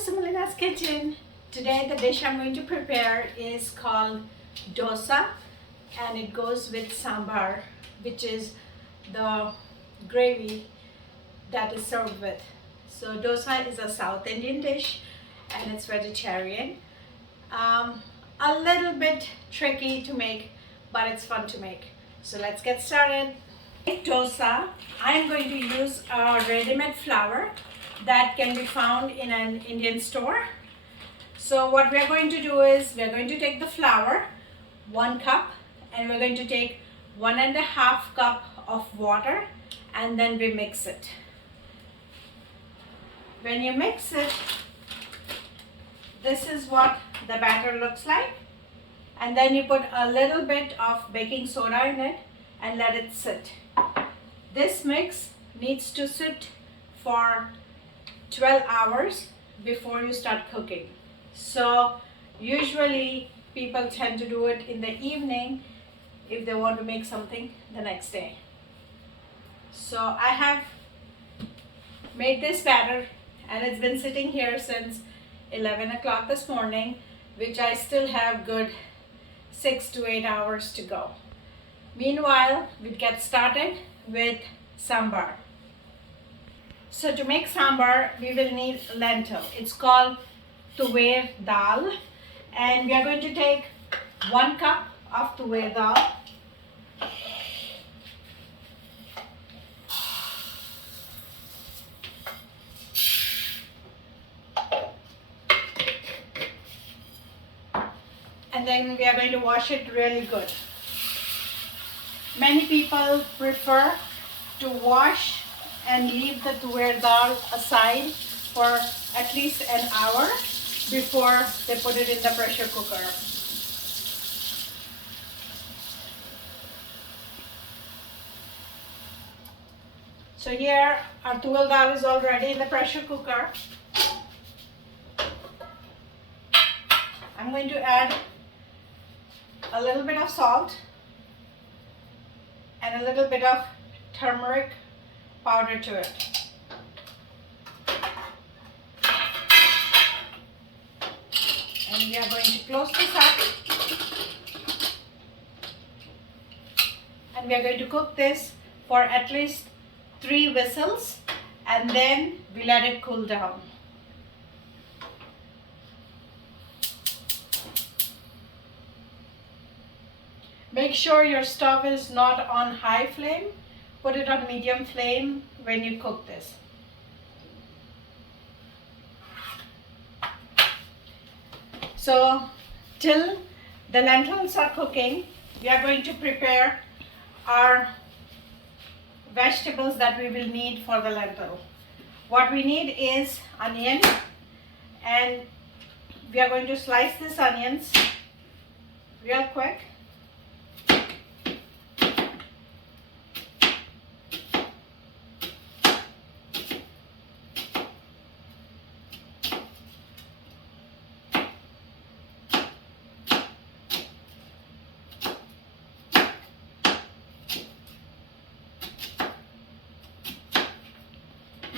Samalina's kitchen. Today the dish I'm going to prepare is called dosa, and it goes with sambar, which is the gravy that is served with. So dosa is a South Indian dish and it's vegetarian. A little bit tricky to make, but it's fun to make. So let's get started. Dosa, I am going to use a ready-made flour that can be found in an Indian store. So what we are going to do is we are going to take the flour, 1 cup, and we're going to take 1.5 cup of water, and then we mix it. When you mix it, this is what the batter looks like, and then you put a little bit of baking soda in it and let it sit. This mix needs to sit for 12 hours before you start cooking. So usually people tend to do it in the evening if they want to make something the next day. So I have made this batter and it's been sitting here since 11 o'clock this morning, which I still have good 6 to 8 hours to go. Meanwhile, we get started with sambar. So to make sambar, we will need lentil. It's called tuver dal, and we are going to take 1 cup of tuver dal. And then we are going to wash it really good. Many people prefer to wash and leave the tuver dal aside for at least an hour before they put it in the pressure cooker. So here our tuver dal is already in the pressure cooker. I'm going to add a little bit of salt and a little bit of turmeric powder to it. And we are going to close this up, and we are going to cook this for at least 3 whistles, and then we let it cool down. Make sure your stove is not on high flame. Put it on medium flame when you cook this. So till the lentils are cooking, we are going to prepare our vegetables that we will need for the lentil. What we need is onion, and we are going to slice these onions real quick.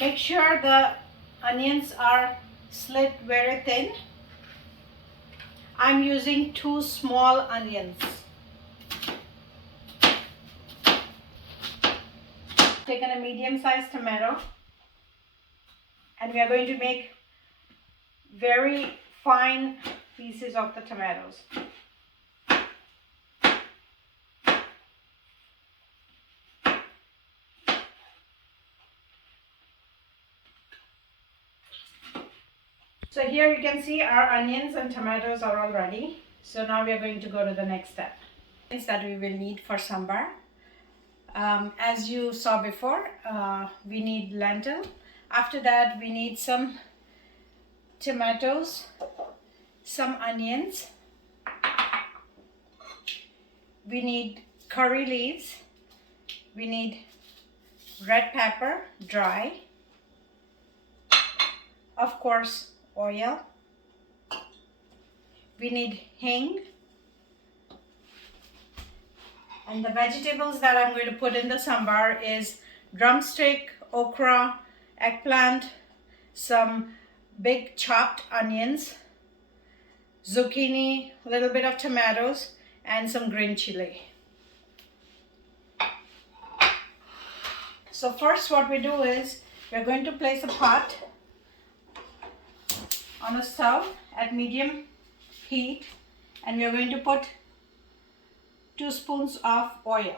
Make sure the onions are slit very thin. I'm using 2 small onions. Taken a medium-sized tomato, and we are going to make very fine pieces of the tomatoes. So here you can see our onions and tomatoes are all ready. So now we are going to go to the next step. Things that we will need for sambar. As you saw before, we need lentil. After that, we need some tomatoes, some onions. We need curry leaves. We need red pepper, dry. Of course, oil. We need Hinge, and the vegetables that I'm going to put in the sambar is drumstick, okra, eggplant, some big chopped onions, zucchini, a little bit of tomatoes, and some green chili. So first what we do is we're going to place a pot on a stove at medium heat, and we are going to put 2 spoons of oil.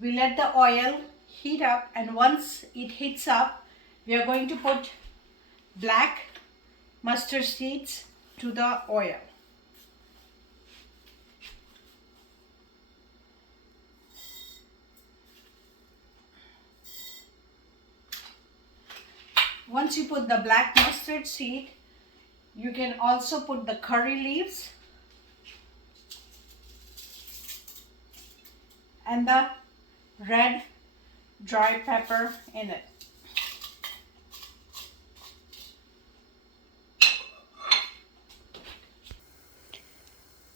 We let the oil heat up, and once it heats up, we are going to put black mustard seeds to the oil. Once you put the black mustard seed, you can also put the curry leaves and the red dry pepper in it.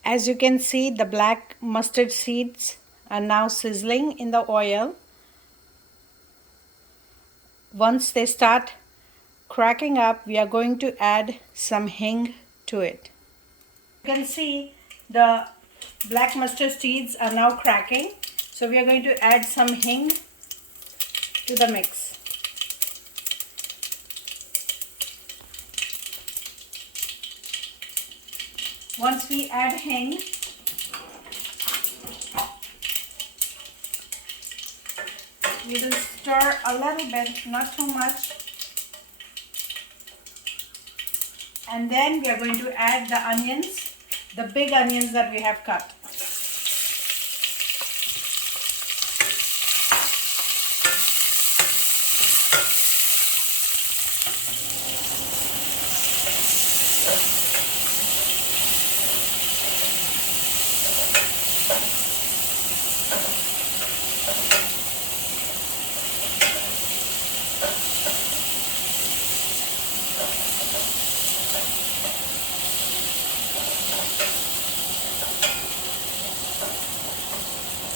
As you can see, the black mustard seeds are now sizzling in the oil. Once they start cracking up, we are going to add some hing to it. You can see the black mustard seeds are now cracking. So we are going to add some hing to the mix. Once we add hing, we will stir a little bit, not too much. And then we are going to add the onions, the big onions that we have cut.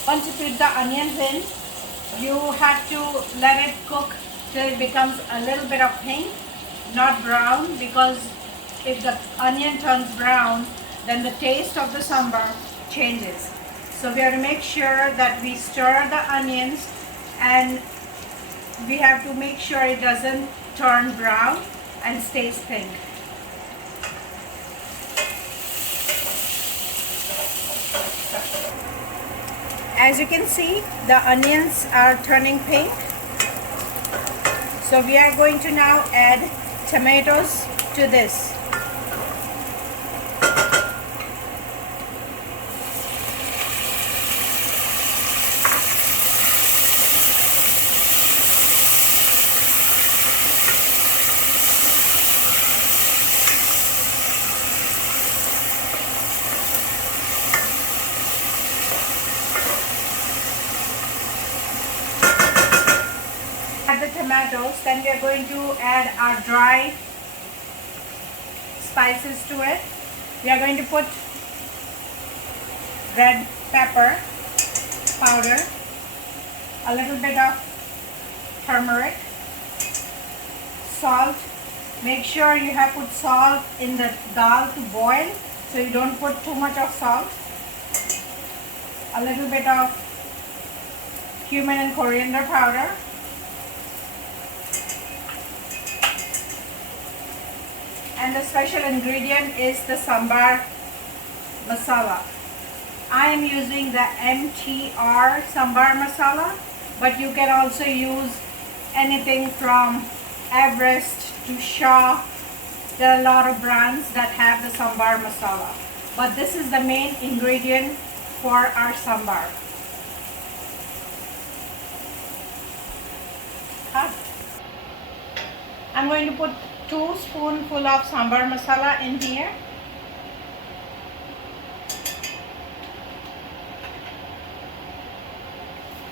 Once you put the onions in, you have to let it cook till it becomes a little bit of pink, not brown, because if the onion turns brown, then the taste of the sambar changes. So we have to make sure that we stir the onions, and we have to make sure it doesn't turn brown and stays pink. As you can see, the onions are turning pink. So we are going to now add tomatoes to this. The tomatoes, then we are going to add our dry spices to it. We are going to put red pepper powder, a little bit of turmeric, salt. Make sure you have put salt in the dal to boil, so you don't put too much of salt. A little bit of cumin and coriander powder. And the special ingredient is the Sambar Masala. I am using the MTR Sambar Masala, but you can also use anything from Everest to Shaw. There are a lot of brands that have the Sambar Masala, but this is the main ingredient for our sambar. I'm going to put 2 spoonfuls of Sambar Masala in here.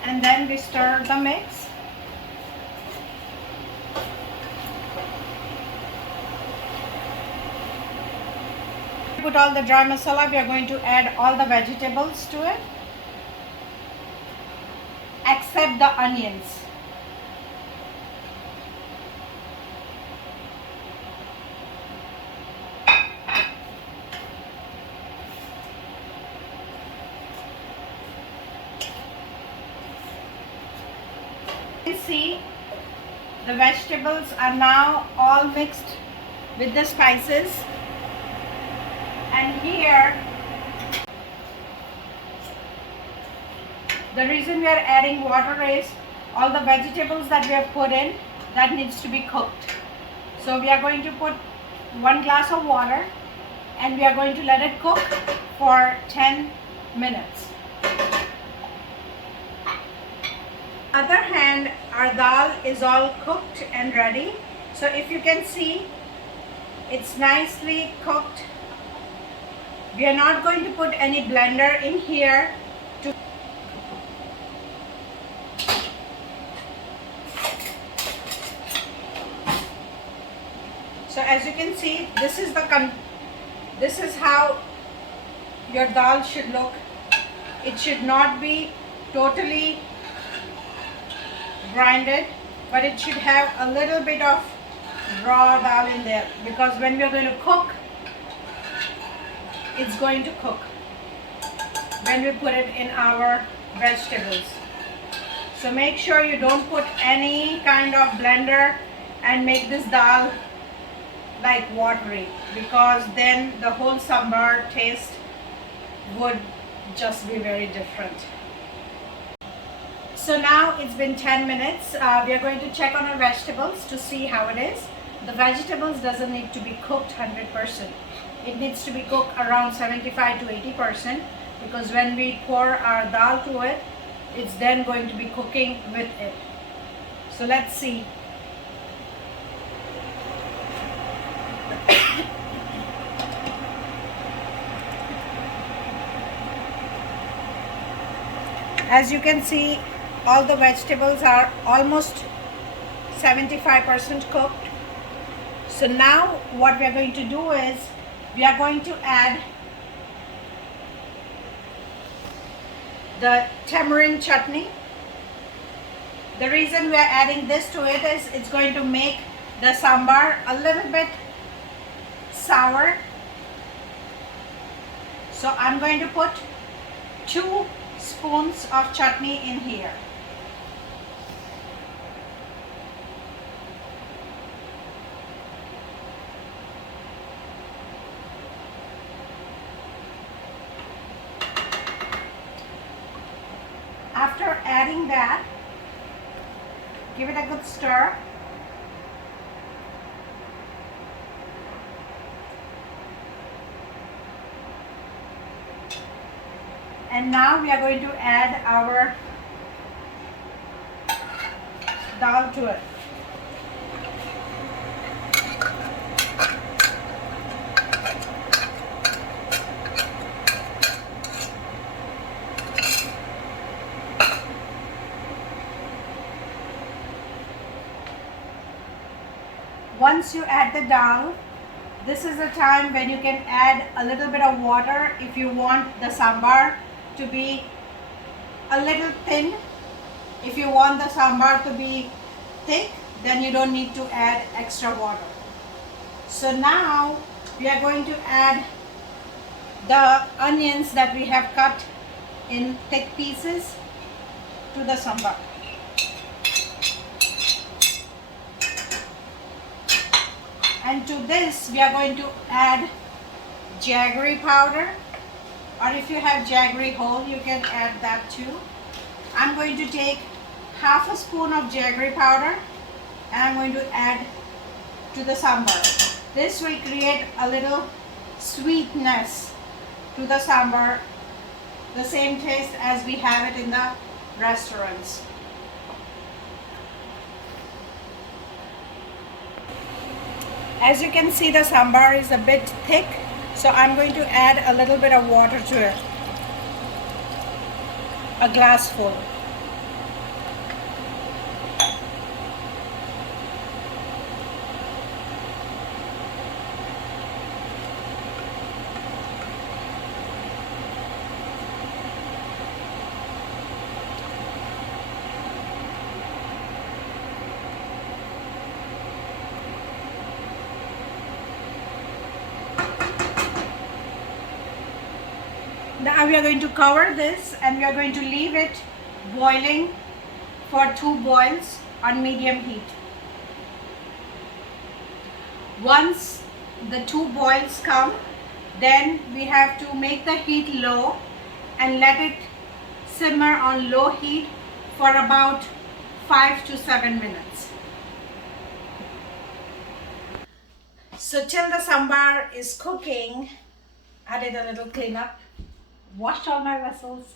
And then we stir the mix. Put all the dry masala. We are going to add all the vegetables to it, except the onions. You see, the vegetables are now all mixed with the spices, and here the reason we are adding water is all the vegetables that we have put in, that needs to be cooked. So we are going to put 1 glass of water and we are going to let it cook for 10 minutes. Other hand, our dal is all cooked and ready. So if you can see, it's nicely cooked. We are not going to put any blender in here. So as you can see, this is how your dal should look. It should not be totally grinded, but it should have a little bit of raw dal in there, because when we are going to cook, it's going to cook when we put it in our vegetables. So make sure you don't put any kind of blender and make this dal like watery, because then the whole sambar taste would just be very different. So now it's been 10 minutes. We are going to check on our vegetables to see how it is. The vegetables doesn't need to be cooked 100%. It needs to be cooked around 75 to 80%, because when we pour our dal to it, it's then going to be cooking with it. So let's see. As you can see, all the vegetables are almost 75% cooked. So now what we are going to do is we are going to add the Tumarian Chutney. The reason we are adding this to it is it's going to make the sambar a little bit sour. So I'm going to put 2 spoons of chutney in here. After adding that, give it a good stir. And now we are going to add our dal to it. Once you add the dal, this is the time when you can add a little bit of water if you want the sambar to be a little thin. If you want the sambar to be thick, then you don't need to add extra water. So now we are going to add the onions that we have cut in thick pieces to the sambar. And to this we are going to add jaggery powder, or if you have jaggery whole, you can add that too. I'm going to take half a spoon of jaggery powder and I'm going to add to the sambar. This will create a little sweetness to the sambar, the same taste as we have it in the restaurants. As you can see, the sambar is a bit thick, so I'm going to add a little bit of water to it, a glass full. Now we are going to cover this and we are going to leave it boiling for 2 boils on medium heat. Once the 2 boils come, then we have to make the heat low and let it simmer on low heat for about 5 to 7 minutes. So till the sambar is cooking, I did a little cleanup, washed all my vessels,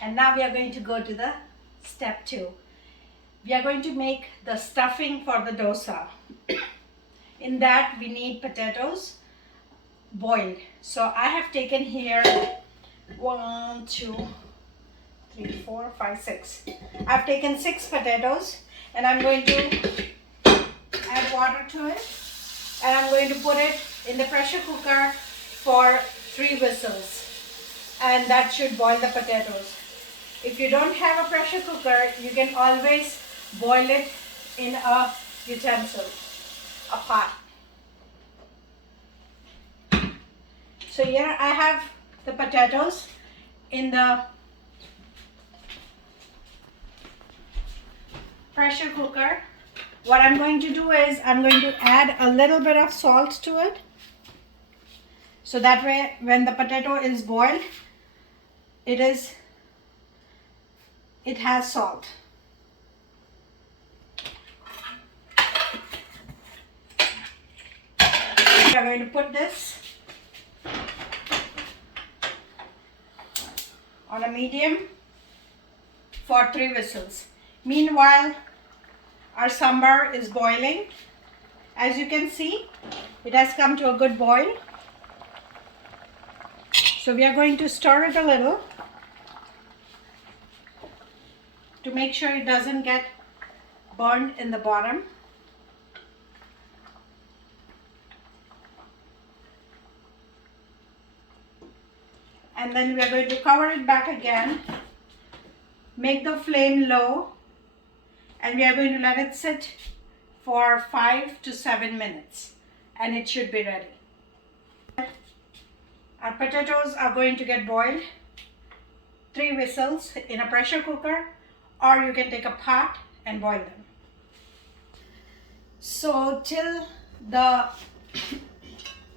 and now we are going to go to the step 2. We are going to make the stuffing for the dosa. In that we need potatoes boiled. So I have taken here 1, 2, 3, 4, 5, 6. I've taken 6 potatoes and I'm going to add water to it, and I'm going to put it in the pressure cooker for 3 whistles, and that should boil the potatoes. If you don't have a pressure cooker, you can always boil it in a utensil, a pot. So here I have the potatoes in the pressure cooker. What I'm going to do is I'm going to add a little bit of salt to it, so that way when the potato is boiled, it has salt. We are going to put this on a medium for 3 whistles. Meanwhile, our sambar is boiling. As you can see, it has come to a good boil. So we are going to stir it a little to make sure it doesn't get burned in the bottom. And then we are going to cover it back again, make the flame low, and we are going to let it sit for 5 to 7 minutes, and it should be ready. Our potatoes are going to get boiled 3 whistles in a pressure cooker, or you can take a pot and boil them. So till the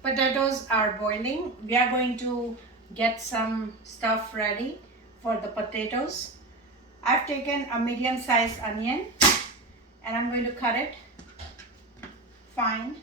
potatoes are boiling, we are going to get some stuff ready for the potatoes. I've taken a medium-sized onion and I'm going to cut it fine.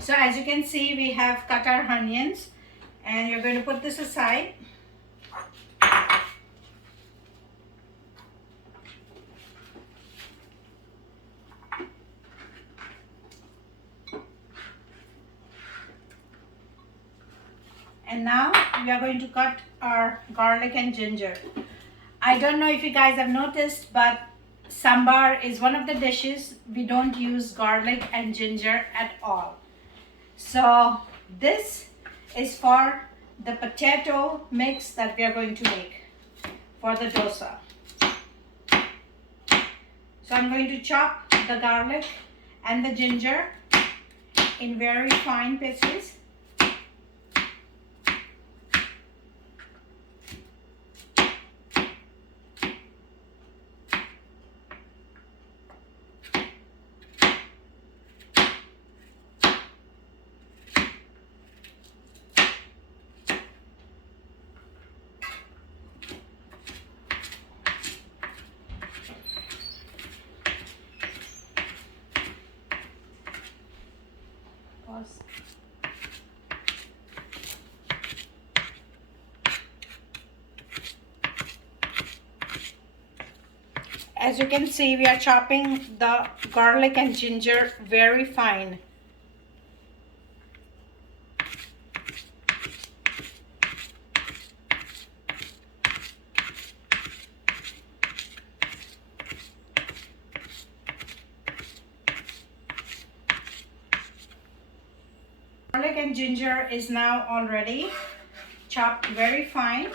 So as you can see, we have cut our onions, and you're going to put this aside. And now we are going to cut our garlic and ginger. I don't know if you guys have noticed, but sambar is one of the dishes we don't use garlic and ginger at all. So this is for the potato mix that we are going to make for the dosa. So I'm going to chop the garlic and the ginger in very fine pieces. As you can see, we are chopping the garlic and ginger very fine. garlic and ginger is now already chopped very fine.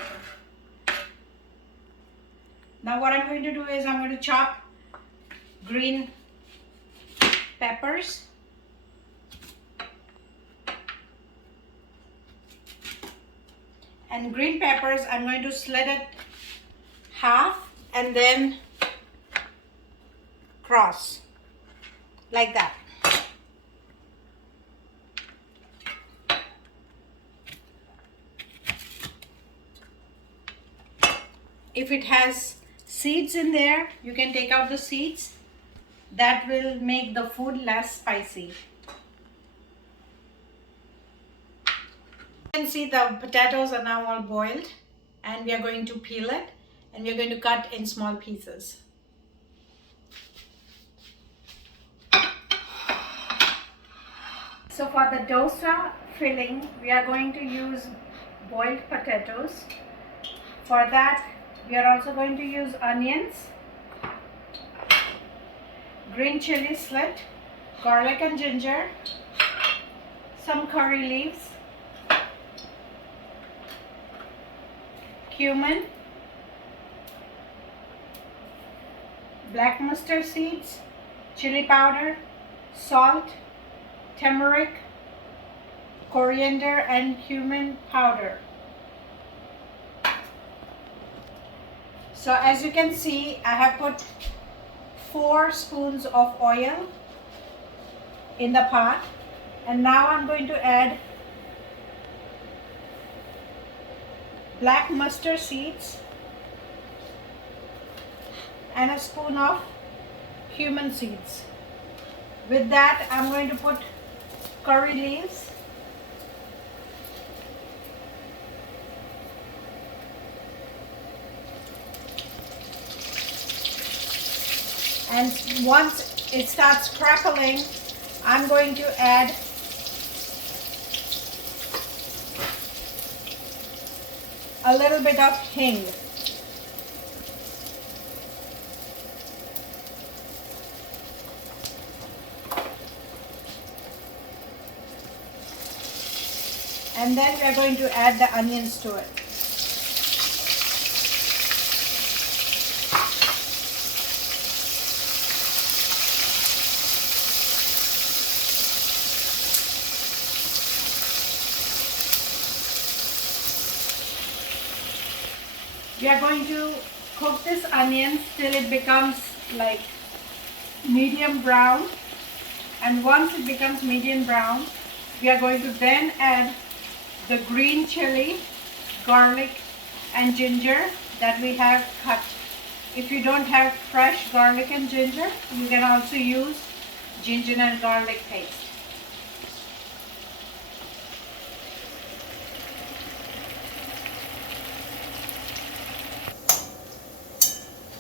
Now what I'm going to do is I'm going to chop green peppers. And green peppers, I'm going to slit it half and then cross like that. If it has seeds in there, you can take out the seeds. That will make the food less spicy. You can see the potatoes are now all boiled, and we are going to peel it and we are going to cut in small pieces. So for the dosa filling, we are going to use boiled potatoes. For that, we are also going to use onions, green chili slit, garlic and ginger, some curry leaves, cumin, black mustard seeds, chili powder, salt, turmeric, coriander and cumin powder. So as you can see, I have put 4 spoons of oil in the pot, and now I'm going to add black mustard seeds and a spoon of cumin seeds. With that, I'm going to put curry leaves, and once it starts crackling, I'm going to add a little bit of Hinge. And then we are going to add the onions to it. We are going to cook this onion till it becomes like medium brown, and once it becomes medium brown, we are going to then add the green chili, garlic and ginger that we have cut. If you don't have fresh garlic and ginger, you can also use ginger and garlic paste.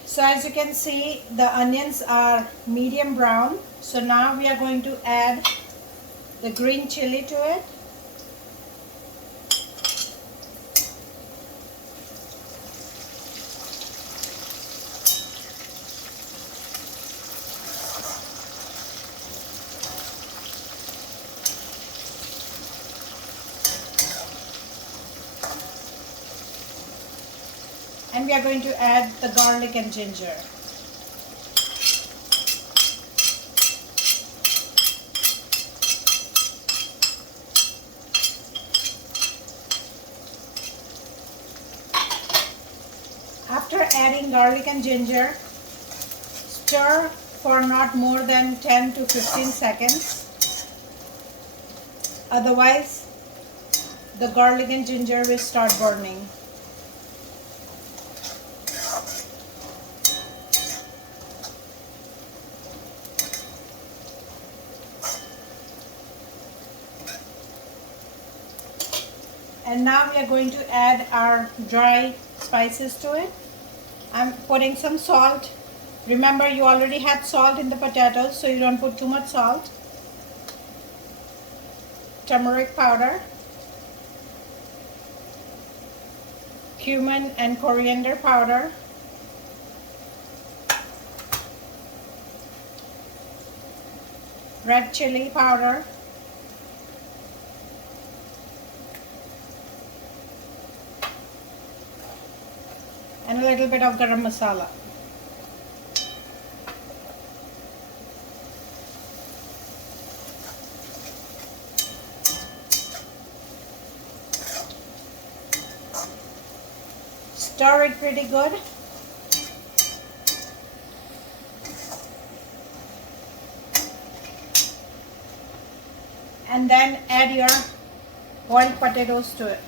So as you can see, the onions are medium brown. So now we are going to add the green chili to it. And we are going to add the garlic and ginger. After adding garlic and ginger, stir for not more than 10 to 15 seconds. Otherwise, the garlic and ginger will start burning. And now we are going to add our dry spices to it. I'm putting some salt. Remember, you already had salt in the potatoes, so you don't put too much salt. Turmeric powder, cumin and coriander powder, red chili powder, and a little bit of Garam Masala. Stir it pretty good. And then add your boiled potatoes to it.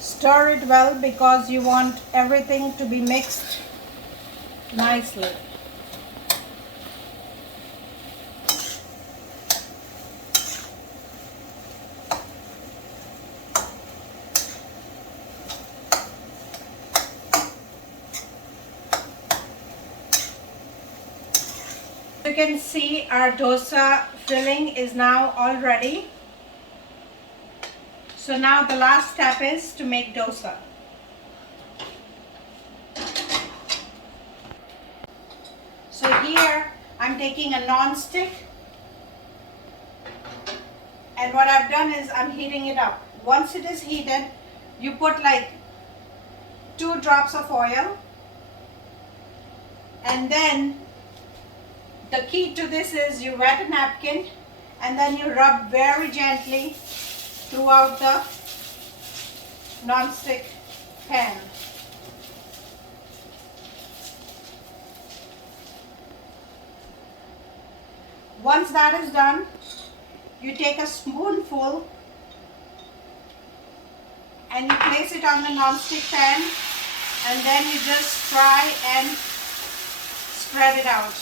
Stir it well because you want everything to be mixed nicely. You can see our dosa filling is now all ready. So now the last step is to make dosa. So here I'm taking a non-stick, and what I've done is I'm heating it up. Once it is heated, you put like 2 drops of oil, and then the key to this is you wet a napkin and then you rub very gently throughout the non-stick pan. Once that is done, you take a spoonful and you place it on the non-stick pan, and then you just fry and spread it out.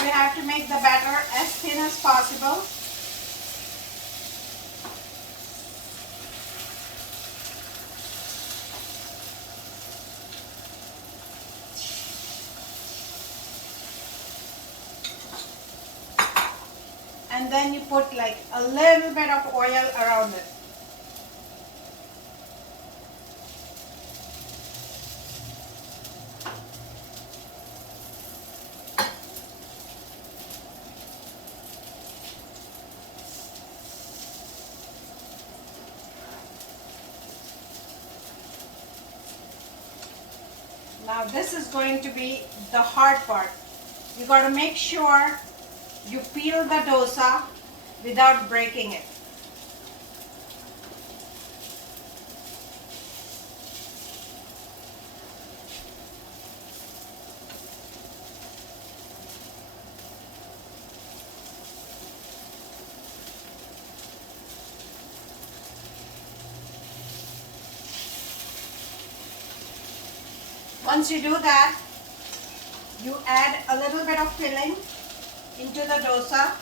You have to make the batter as thin as possible. And then you put like a little bit of oil around it. Now this is going to be the hard part. You got to make sure you peel the dosa without breaking it. Once you do that, you add a little bit of filling into the dosa.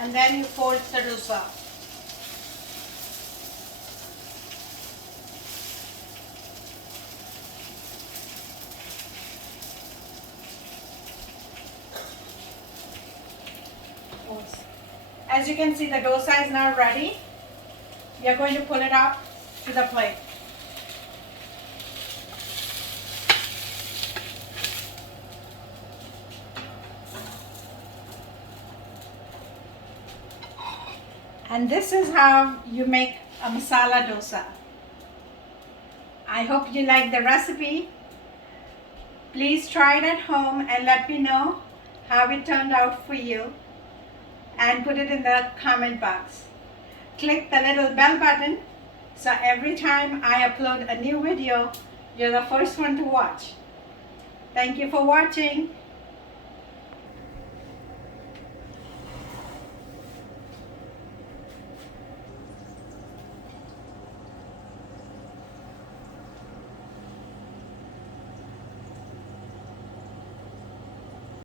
And then you fold the dosa. As you can see, the dosa is now ready. We are going to pull it up to the plate. And this is how you make a masala dosa. I hope you like the recipe. Please try it at home and let me know how it turned out for you, and put it in the comment box. Click the little bell button so every time I upload a new video, you're the first one to watch. Thank you for watching.